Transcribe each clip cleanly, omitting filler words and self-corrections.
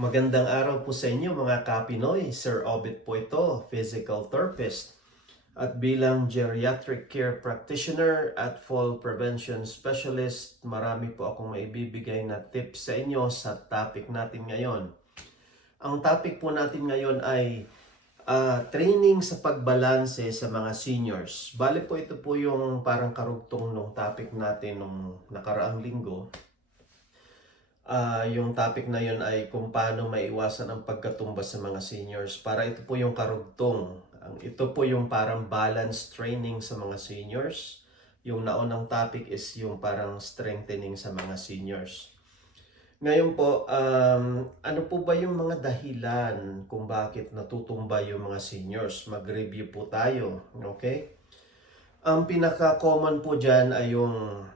Magandang araw po sa inyo mga Kapinoy. Sir Obit po ito, physical therapist. At bilang geriatric care practitioner at fall prevention specialist, marami po akong maibibigay na tips sa inyo sa topic natin ngayon. Ang topic po natin ngayon ay training sa pagbalanse sa mga seniors. Bale po ito po yung parang karugtong nung topic natin nung nakaraang linggo. Yung topic na yun ay kung paano maiwasan ang pagkatumba sa mga seniors. Para ito po yung karugtong. Ito po yung parang balance training sa mga seniors. Yung naunang topic is yung parang strengthening sa mga seniors. Ngayon po, ano po ba yung mga dahilan kung bakit natutumba yung mga seniors? Mag-review po tayo, okay? Ang pinaka-common po dyan ay yung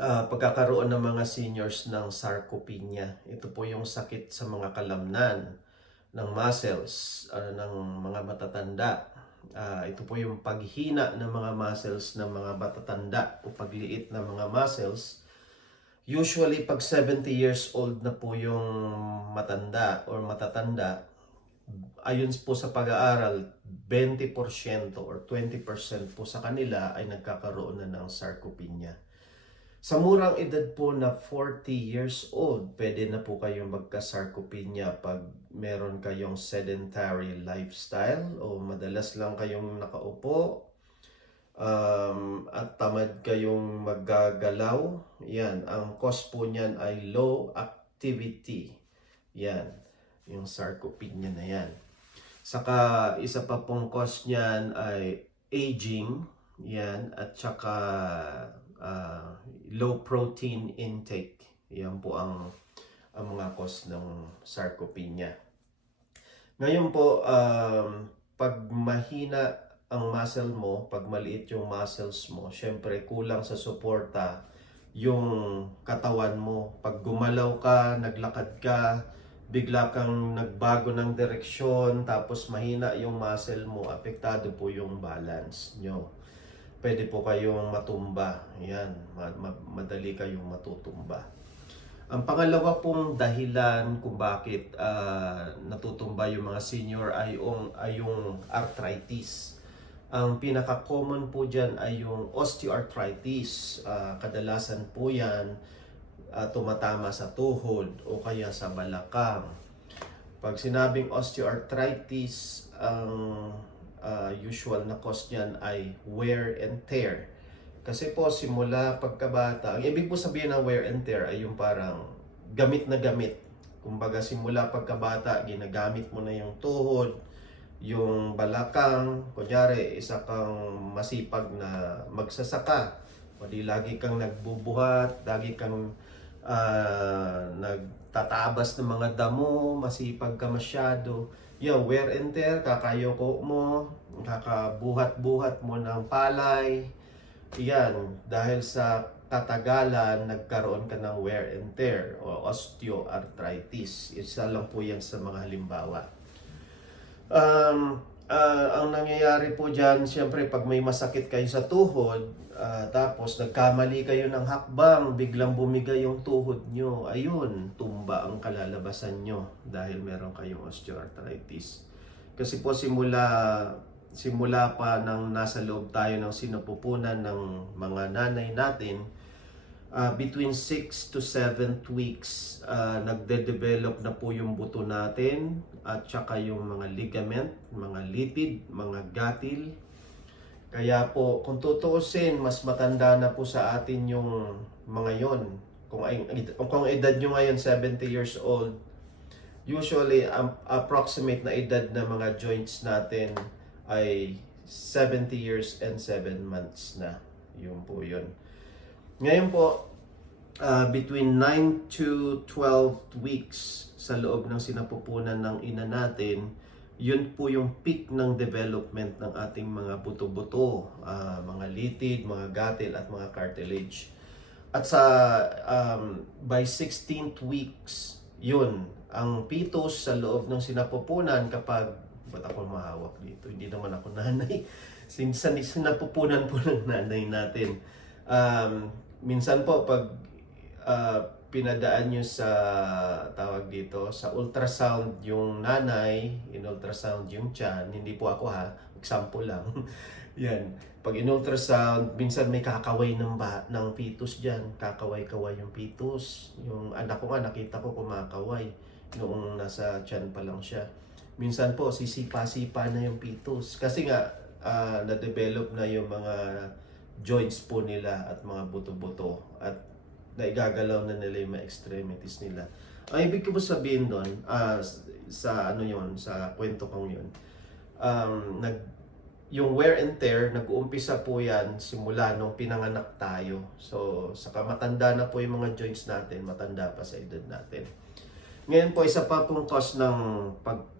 pagkakaroon ng mga seniors ng sarcopenia. Ito po yung sakit sa mga kalamnan ng muscles ng mga matatanda. Ito po yung paghina ng mga muscles ng mga matatanda o pagliit ng mga muscles. Usually, pag 70 years old na po yung matanda or matatanda, ayon po sa pag-aaral, 20% or 20% po sa kanila ay nagkakaroon na ng sarcopenia. Sa murang edad po na 40 years old, pwede na po kayong magka-sarcopenia pag meron kayong sedentary lifestyle o madalas lang kayong nakaupo at tamad kayong maggagalaw. Yan, ang cause po niyan ay low activity. Yan, yung sarcopenia na yan. Saka isa pa pong cause niyan ay aging. Yan, at saka low protein intake. Yan po ang mga cause ng sarcopenia. Ngayon po, pag mahina ang muscle mo, pag maliit yung muscles mo, syempre kulang sa suporta yung katawan mo. Pag gumalaw ka, naglakad ka, bigla kang nagbago ng direksyon, tapos mahina yung muscle mo, apektado po yung balance nyo. Pwede po kayong matumba. Yan, madali kayong matutumba. Ang pangalawa pong dahilan kung bakit natutumba yung mga senior ay yung arthritis. Ang pinaka-common po dyan ay yung osteoarthritis. Kadalasan po yan tumatama sa tuhod o kaya sa balakang. Pag sinabing osteoarthritis, ang usual na cause niyan ay wear and tear. Kasi po simula pagkabata, ang ibig po sabihin ng wear and tear ay yung parang gamit na gamit. Kumbaga simula pagkabata, ginagamit mo na yung tuhod, yung balakang, kunyari isa kang masipag na magsasaka, o di lagi kang nagbubuhat, lagi kang nagtatabas ng mga damo, masipag ka masyado. Yung wear and tear, kakayoko mo, kakabuhat-buhat mo ng palay. Yan, dahil sa katagalan, nagkaroon ka ng wear and tear o osteoarthritis. Isa lang po yan sa mga halimbawa. Ang nangyayari po dyan, siyempre pag may masakit kayo sa tuhod, tapos nagkamali kayo ng hakbang, biglang bumigay yung tuhod nyo, ayun, tumba ang kalalabasan nyo dahil meron kayong osteoarthritis. Kasi po simula pa nang nasa loob tayo ng sinapupunan ng mga nanay natin, between 6 to 7 weeks, nagde-develop na po yung buto natin at saka yung mga ligament, mga lipid, mga gatil. Kaya po, kung tutuusin, mas matanda na po sa atin yung mga yon. Kung edad nyo ngayon 70 years old, usually approximate na edad ng mga joints natin ay 70 years and 7 months na. Yun po yun. Ngayon po, between 9 to 12 weeks sa loob ng sinapupunan ng ina natin, yun po yung peak ng development ng ating mga buto-buto, mga litid, mga gatil at mga cartilage. At sa by 16th weeks, yun, ang fetus sa loob ng sinapupunan kapag, ba't ako mahawak dito? Hindi naman ako nanay. Sinapupunan po ng nanay natin. Minsan po pag pinadaan nyo sa, tawag dito, sa ultrasound yung nanay, in ultrasound yung tiyan, hindi po ako ha, example lang. Yan. Pag in ultrasound, minsan may kakaway ng fetus dyan. Kakaway-kaway yung fetus. Yung anak ko nga, nakita ko kumakaway noong nasa tiyan pa lang siya. Minsan po, sisipa-sipa na yung fetus. Kasi nga, na-develop na yung mga joints po nila at mga buto-buto. At naigagalaw na nila yung mga extremities nila. Ang ibig ko po sabihin doon, sa ano yon, sa kwento kong yun, yung wear and tear, nag-uumpisa po yan simula nung pinanganak tayo. So, saka matanda na po yung mga joints natin, matanda pa sa edad natin. Ngayon po, isa pa pong cause ng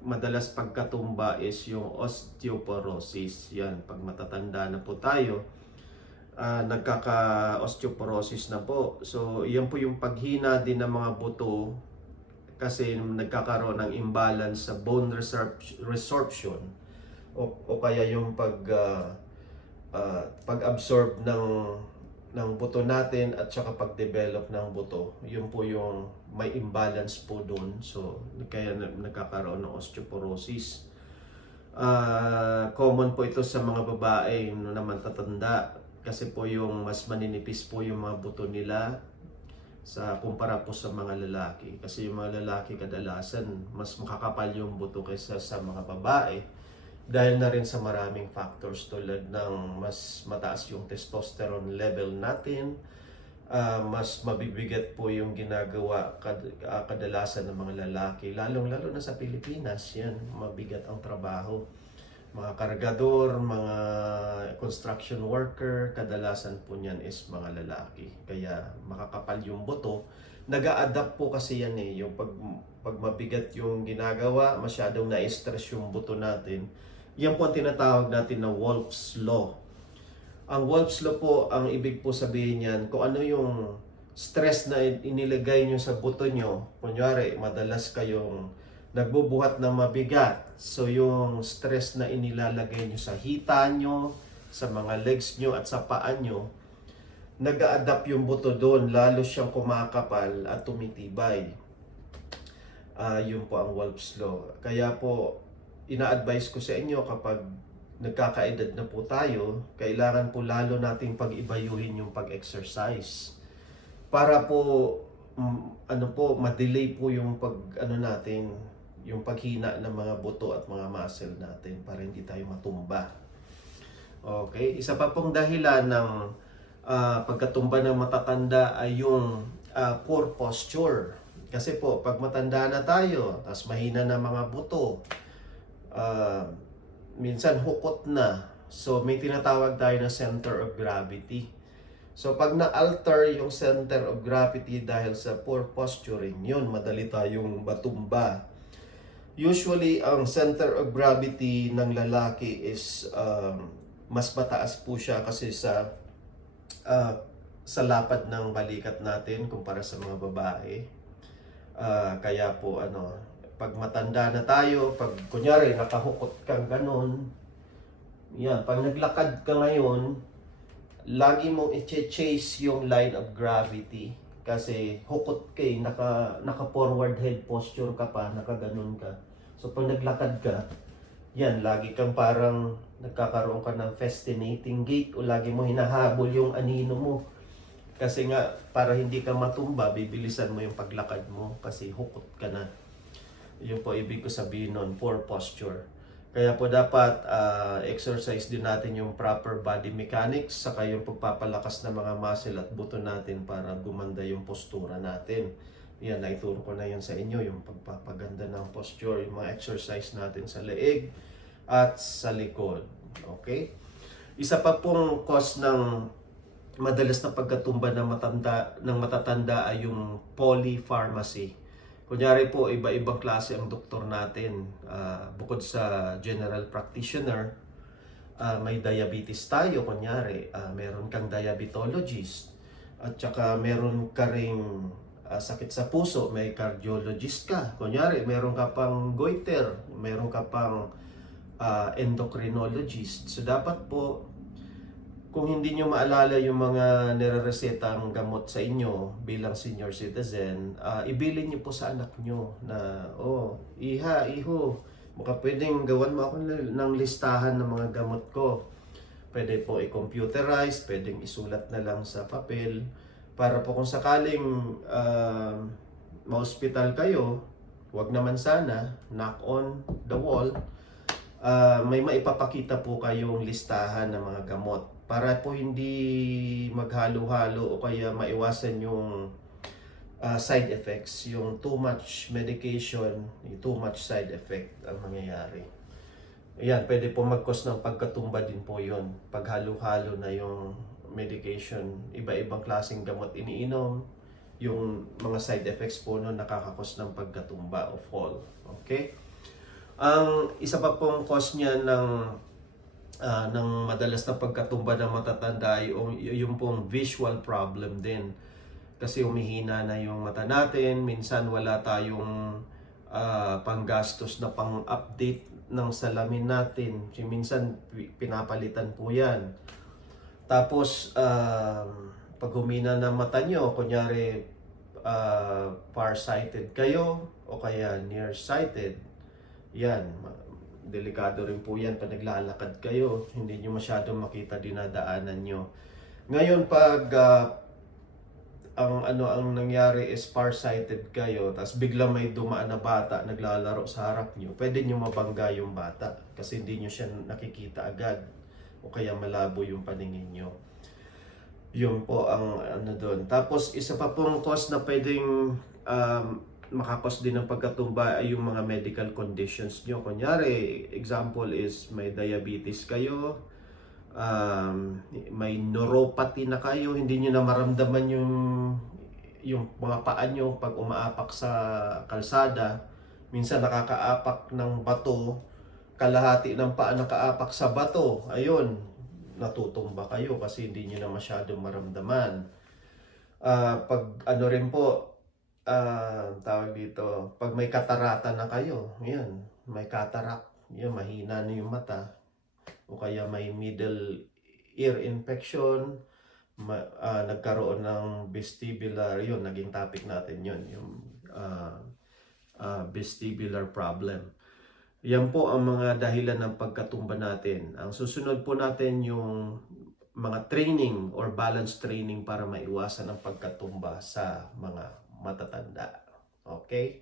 madalas pagkatumba is yung osteoporosis. Yan, pag matatanda na po tayo, nagkaka-osteoporosis na po. So, yan po yung paghina din ng mga buto kasi nagkakaroon ng imbalance sa bone resorption o kaya yung pag-absorb ng buto natin at saka pag-develop ng buto. Yun po yung may imbalance po doon. So, kaya nagkakaroon ng osteoporosis. Common po ito sa mga babae na matatanda kasi po yung mas maninipis po yung mga buto nila sa kumpara po sa mga lalaki. Kasi yung mga lalaki kadalasan mas makakapal yung buto kaysa sa mga babae dahil na rin sa maraming factors tulad ng mas mataas yung testosterone level natin, mas mabibigat po yung ginagawa kadalasan ng mga lalaki, lalong-lalo na sa Pilipinas. Yan, mabigat ang trabaho. Mga kargador, mga construction worker, kadalasan po niyan is mga lalaki. Kaya makakapal yung buto. Nag-a-adapt po kasi yan yung pag mabigat yung ginagawa, masyadong na-stress yung buto natin. Yan po ang tinatawag natin na Wolff's Law. Ang Wolff's Law po, ang ibig po sabihin niyan, kung ano yung stress na inilagay nyo sa buto nyo, kunyari, madalas kayong nagbubuhat ng mabigat. So, yung stress na inilalagay nyo sa hita nyo, sa mga legs nyo at sa paa nyo, nag-a-adapt yung buto doon, lalo siyang kumakapal at tumitibay. Yun po ang Wolff's Law. Kaya po, ina-advise ko sa inyo kapag nagkakaedad na po tayo, kailangan po lalo nating pag-ibayuhin yung pag-exercise. Para po, ma-delay po yung yung paghina ng mga buto at mga muscle natin para hindi tayo matumba. Okay? Isa pa pong dahilan ng pagkatumba ng matatanda ay yung poor posture. Kasi po, pag matanda na tayo, tas mahina na mga buto, minsan hukot na. So, may tinatawag tayo na center of gravity. So, pag na-alter yung center of gravity dahil sa poor posturing, yun, madali tayong matumba. Usually, ang center of gravity ng lalaki is mas mataas po siya kasi sa lapad ng balikat natin kumpara sa mga babae. Kaya po, pag matanda na tayo, pag kunyari nakahukot kang ganun, yan, pag naglakad ka ngayon, lagi mong i-chase yung line of gravity kasi hukot ka naka-forward head posture ka pa, nakaganon ka. So pag naglakad ka, yan, lagi kang parang nagkakaroon ka ng fascinating gait o lagi mo hinahabol yung anino mo. Kasi nga, para hindi ka matumba, bibilisan mo yung paglakad mo kasi hukot ka na. Yun po ibig ko sabihin nun, poor posture. Kaya po dapat exercise din natin yung proper body mechanics saka yung pagpapalakas ng mga muscle at buto natin para gumanda yung postura natin. Yan, naituro ko na yun sa inyo, yung pagpapaganda ng posture, yung mga exercise natin sa leeg at sa likod. Okay? Isa pa pong cause ng madalas na pagkatumba ng matatanda ay yung polypharmacy. Kunyari po, iba-ibang klase ang doktor natin. Bukod sa general practitioner, may diabetes tayo, kunyari. Meron kang diabetologist. At saka meron ka ring sakit sa puso, may cardiologist ka. Kunyari, meron ka pang goiter, meron ka pang endocrinologist. So, dapat po, kung hindi nyo maalala yung mga nire-resetang gamot sa inyo bilang senior citizen, ibilin nyo po sa anak nyo na, oh, iha, iho, baka pwedeng gawan mo ako ng listahan ng mga gamot ko. Pwede po i-computerize, pwedeng isulat na lang sa papel, para po kung sakaling ma-hospital kayo, wag naman sana, knock on the wall, may maipapakita po kayong listahan ng mga gamot para po hindi maghalo-halo o kaya maiwasan yung side effects, yung too much medication, yung too much side effect ang mangyayari. Ayan, pwede po mag-cause ng pagkatumba din po yun. Paghalo-halo na yung medication, iba-ibang klaseng gamot iniinom, yung mga side effects po nun nakakakos ng pagkatumba o fall. Okay? Ang isa pa pong cause niya ng madalas na pagkatumba ng matatanda ay yung pong visual problem din. Kasi humihina na yung mata natin, minsan wala tayong panggastos na pang-update ng salamin natin. Minsan pinapalitan po yan. Tapos pag humina ng mata nyo, kunyari far-sighted kayo o kaya near-sighted, yan, delikado rin po yan pag naglalakad kayo, hindi nyo masyadong makita dinadaanan nyo. Ngayon pag ang nangyari is far-sighted kayo, tapos biglang may dumaan na bata naglalaro sa harap nyo, pwede nyo mabangga yung bata kasi hindi nyo siya nakikita agad o kaya malabo yung paningin nyo. Yun po ang ano doon. Tapos isa pa pong cause na pwedeng makakos din ng pagkatumba ay yung mga medical conditions nyo. Kunyari, example is may diabetes kayo, may neuropathy na kayo, hindi nyo na maramdaman yung mga paa nyo pag umaapak sa kalsada. Minsan nakakaapak ng bato, kalahati ng paa nakaapak sa bato. Ayun, natutumba kayo kasi hindi nyo na masyadong maramdaman. Pag ano rin po, tawag dito, pag may katarata na kayo, yan, may cataract, yan, mahina na yung mata, o kaya may middle ear infection, nagkaroon ng vestibular, yun, naging topic natin yun, yung vestibular problem. Yan po ang mga dahilan ng pagkatumba natin. Ang susunod po natin yung mga training or balance training para maiwasan ang pagkatumba sa mga matatanda. Okay?